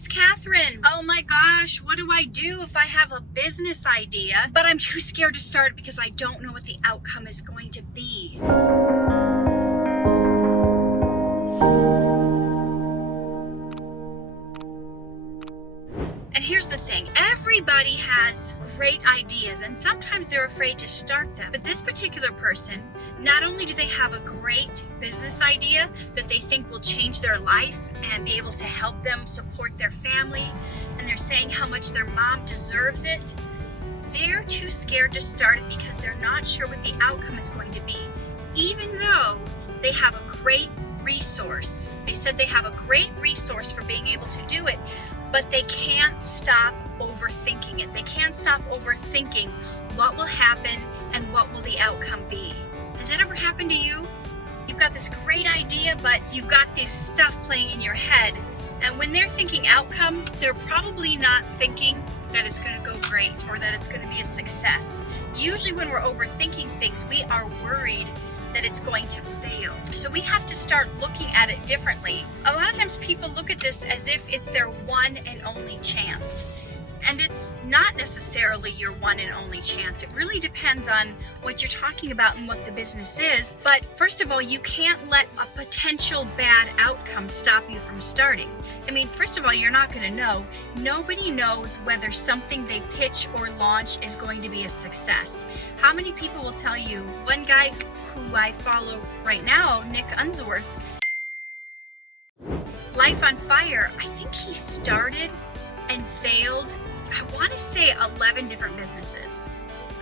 it's Catherine. Oh my gosh, what do I do if I have a business idea, but I'm too scared to start because I don't know what the outcome is going to be? And here's the thing, everybody has great ideas and sometimes they're afraid to start them. But this particular person, not only do they have a great business idea that they think will change their life and be able to help them support their family, and they're saying how much their mom deserves it, they're too scared to start it because they're not sure what the outcome is going to be, even though they have a great resource. They said they have a great resource for being able to do it, but they can't stop overthinking it. They can't stop overthinking what will happen and what will the outcome be. Has that ever happened to you? You've got this great idea, but you've got this stuff playing in your head. And when they're thinking outcome, they're probably not thinking that it's going to go great or that it's going to be a success. Usually when we're overthinking things, we are worried that it's going to fail. So we have to start looking at it differently. A lot of times people look at this as if it's their one and only chance. And it's not necessarily your one and only chance. It really depends on what you're talking about and what the business is. But first of all, you can't let a potential bad outcome stop you from starting. I mean, first of all, you're not going to know. Nobody knows whether something they pitch or launch is going to be a success. How many people will tell you? One guy who I follow right now, Nick Unsworth, Life on Fire, I think he started and failed, I want to say 11 different businesses.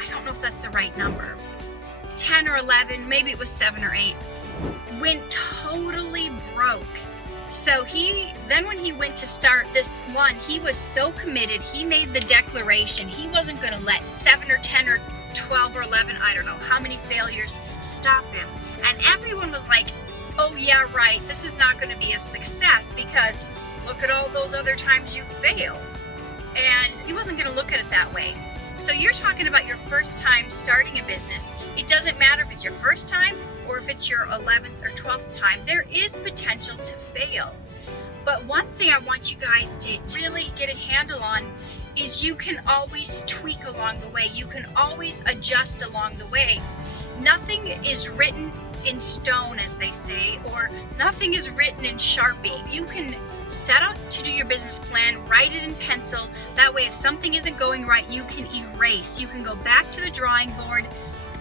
I don't know if that's the right number. 10 or 11, maybe it was 7 or 8. Went totally broke. So when he went to start this one, he was so committed, he made the declaration, he wasn't going to let 7 or 10 or 12 or 11, I don't know how many failures, stop him. And everyone was like, oh yeah, right, this is not going to be a success because look at all those other times you failed. And he wasn't going to look at it that way. So you're talking about your first time starting a business. It doesn't matter if it's your first time or if it's your 11th or 12th time. There is potential to fail. But one thing I want you guys to really get a handle on is you can always tweak along the way. You can always adjust along the way. Nothing is written in stone, as they say, or nothing is written in Sharpie. You can set out to do your business plan, write it in pencil. That way, if something isn't going right, you can erase. You can go back to the drawing board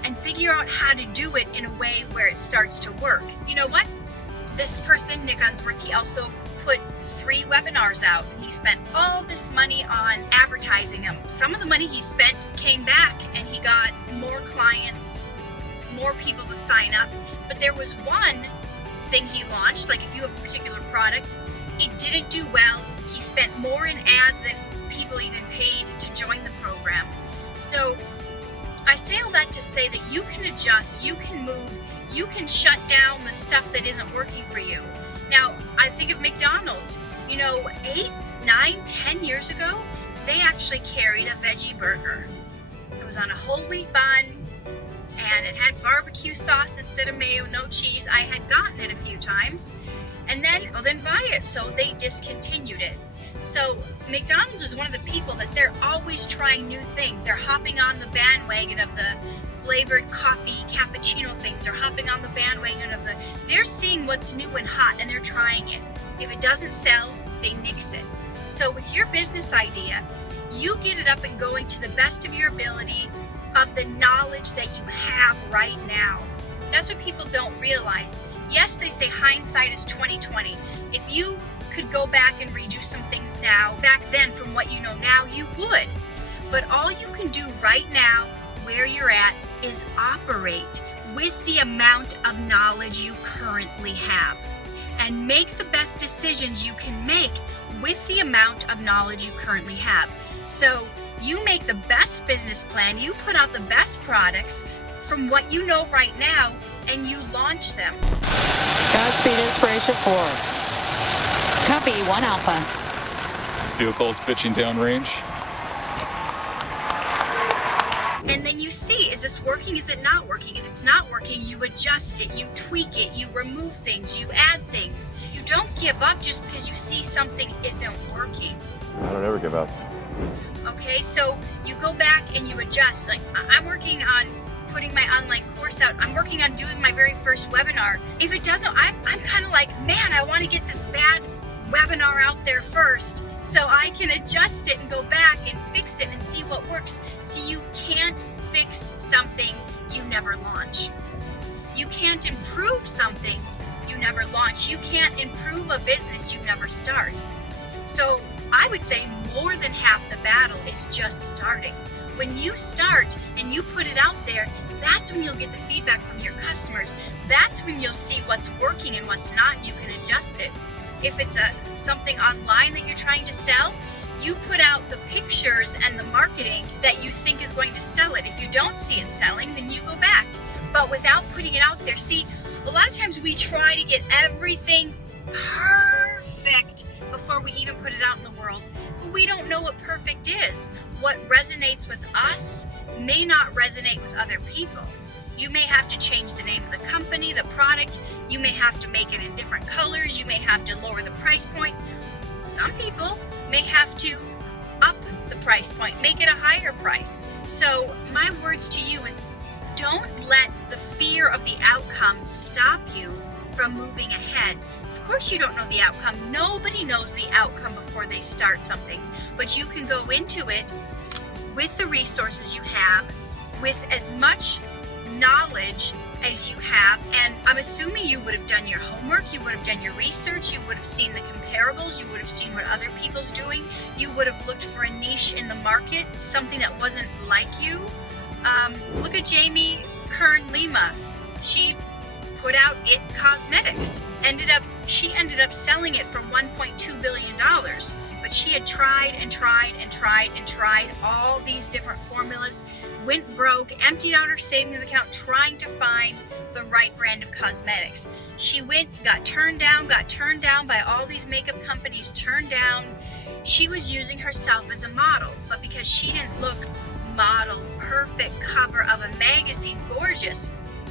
and figure out how to do it in a way where it starts to work. You know what? This person, Nick Unsworth, he also put 3 webinars out, and he spent all this money on advertising them. Some of the money he spent came back, and he got more clients, more people to sign up. But there was one thing he launched, like if you have a particular product, it didn't do well. He spent more in ads than people even paid to join the program. So I say all that to say that you can adjust, you can move, you can shut down the stuff that isn't working for you. Now, I think of McDonald's. 8, 9, 10 years ago, they actually carried a veggie burger. It was on a whole wheat bun, and it had barbecue sauce instead of mayo, no cheese. I had gotten it a few times, and then people didn't buy it, so they discontinued it. So McDonald's is one of the people that they're always trying new things. They're hopping on the bandwagon of the flavored coffee cappuccino things. They're hopping on the bandwagon of they're seeing what's new and hot, and they're trying it. If it doesn't sell, they nix it. So with your business idea, you get it up and going to the best of your ability of the knowledge that you have right now. That's what people don't realize. Yes, they say hindsight is 20/20. If you could go back and redo some things back then from what you know now, you would. But all you can do right now, where you're at, is operate with the amount of knowledge you currently have. And make the best decisions you can make with the amount of knowledge you currently have. So you make the best business plan, you put out the best products from what you know right now, and you launch them. Godspeed Inspiration 4. Copy 1 Alpha. Vehicles pitching downrange. And then you see, is this working? Is it not working? If it's not working, you adjust it, you tweak it, you remove things, you add things. You don't give up just because you see something isn't working. working. I don't ever give up. Okay, so you go back and you adjust. Like, I'm working on putting my online course out. I'm working on doing my very first webinar. If it doesn't, I'm kind of like, man, I want to get this bad webinar out there first so I can adjust it and go back and fix it and see what works. See, you can't fix something you never launch. You can't improve something you never launch. You can't improve a business you never start. So I would say more than half the battle is just starting. When you start and you put it out there, that's when you'll get the feedback from your customers. That's when you'll see what's working and what's not, and you can adjust it. If it's something online that you're trying to sell, you put out the pictures and the marketing that you think is going to sell it. If you don't see it selling, then you go back. But without putting it out there, see, a lot of times we try to get everything perfect before we even put it out in the world. But we don't know what perfect is. What resonates with us may not resonate with other people. You may have to change the name of the company, the product. You may have to make it in different colors. You may have to lower the price point. Some people may have to up the price point, make it a higher price. So my words to you is, don't let the fear of the outcome stop you from moving ahead. Of course you don't know the outcome. Nobody knows the outcome before they start something. But you can go into it with the resources you have, with as much knowledge as you have, and I'm assuming you would have done your homework, you would have done your research, you would have seen the comparables, you would have seen what other people's doing, you would have looked for a niche in the market, something that wasn't like you. Look at Jamie Kern Lima. She put out It Cosmetics. She ended up selling it for $1.2 billion. But she had tried and tried and tried and tried all these different formulas, went broke, emptied out her savings account trying to find the right brand of cosmetics. She got turned down by all these makeup companies, turned down. She was using herself as a model, but because she didn't look model, perfect cover of a magazine, gorgeous,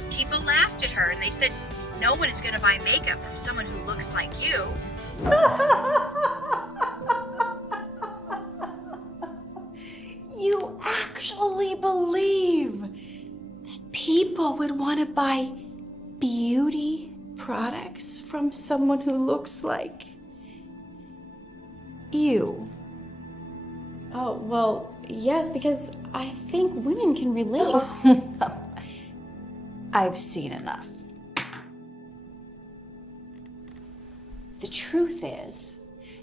people laughed at her and they said, no one is going to buy makeup from someone who looks like you. You actually believe that people would want to buy beauty products from someone who looks like you? Oh, well, yes, because I think women can relate. I've seen enough. The truth is,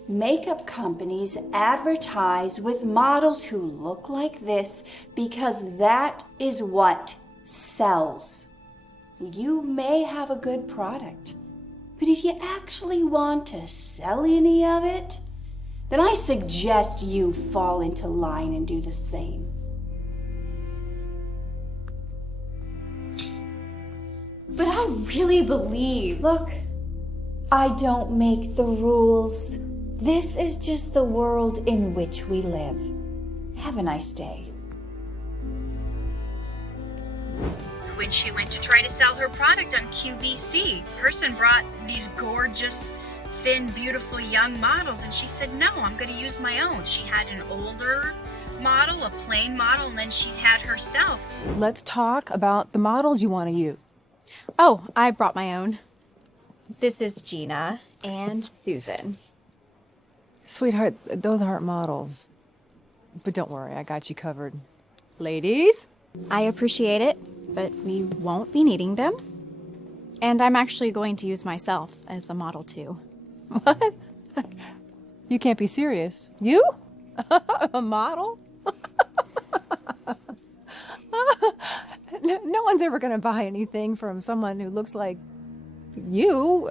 makeup companies advertise with models who look like this because that is what sells. You may have a good product, but if you actually want to sell any of it, then I suggest you fall into line and do the same. But I really believe... Look, I don't make the rules. This is just the world in which we live. Have a nice day. When she went to try to sell her product on QVC, person brought these gorgeous, thin, beautiful young models, and she said, no, I'm going to use my own. She had an older model, a plain model, and then she had herself. Let's talk about the models you want to use. Oh, I brought my own. This is Gina and Susan. Sweetheart, those aren't models. But don't worry, I got you covered. Ladies? I appreciate it, but we won't be needing them. And I'm actually going to use myself as a model too. What? You can't be serious. You? A model? No one's ever going to buy anything from someone who looks like you.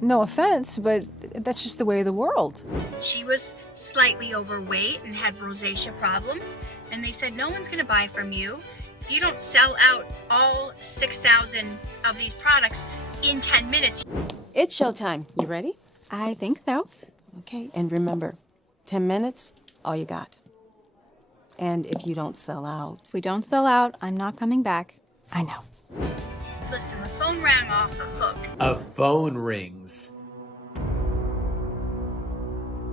No offense, but that's just the way of the world. She was slightly overweight and had rosacea problems, and they said, no one's going to buy from you if you don't sell out all 6,000 of these products in 10 minutes. It's showtime. You ready? I think so. Okay, and remember, 10 minutes, all you got. And if you don't sell out... If we don't sell out, I'm not coming back. I know. Listen, the phone rang off the hook. A phone rings.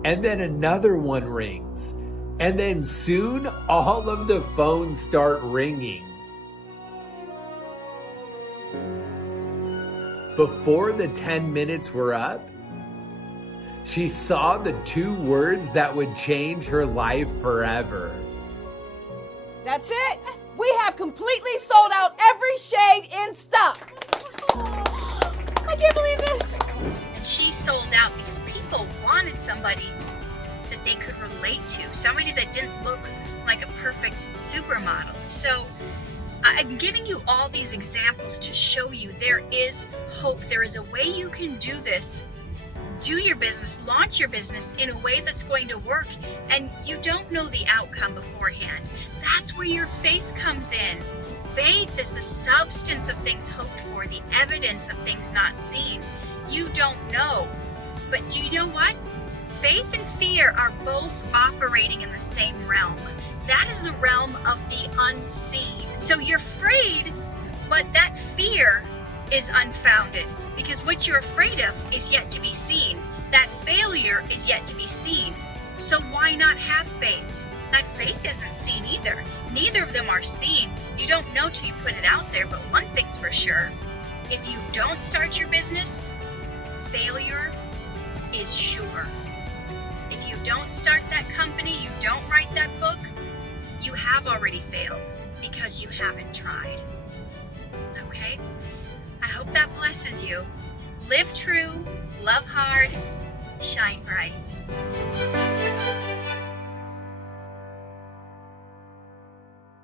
and then another one rings. And then soon all of the phones start ringing. Before the 10 minutes were up, she saw the 2 words that would change her life forever. That's it. We have completely sold out every shade in stock. I can't believe this. And she sold out because people wanted somebody that they could relate to, somebody that didn't look like a perfect supermodel. So I'm giving you all these examples to show you there is hope. There is a way you can do this. Do your business, launch your business in a way that's going to work, and you don't know the outcome beforehand. That's where your faith comes in. Faith is the substance of things hoped for, the evidence of things not seen. You don't know. But do you know what? Faith and fear are both operating in the same realm. That is the realm of the unseen. So you're afraid, but that fear is unfounded because what you're afraid of is yet to be seen. That failure is yet to be seen. So why not have faith? That faith isn't seen either. Neither of them are seen. You don't know till you put it out there, but one thing's for sure. If you don't start your business, failure is sure. If you don't start that company, you don't write that book, you have already failed because you haven't tried. Okay? I hope that blesses you. Live true, love hard, shine bright.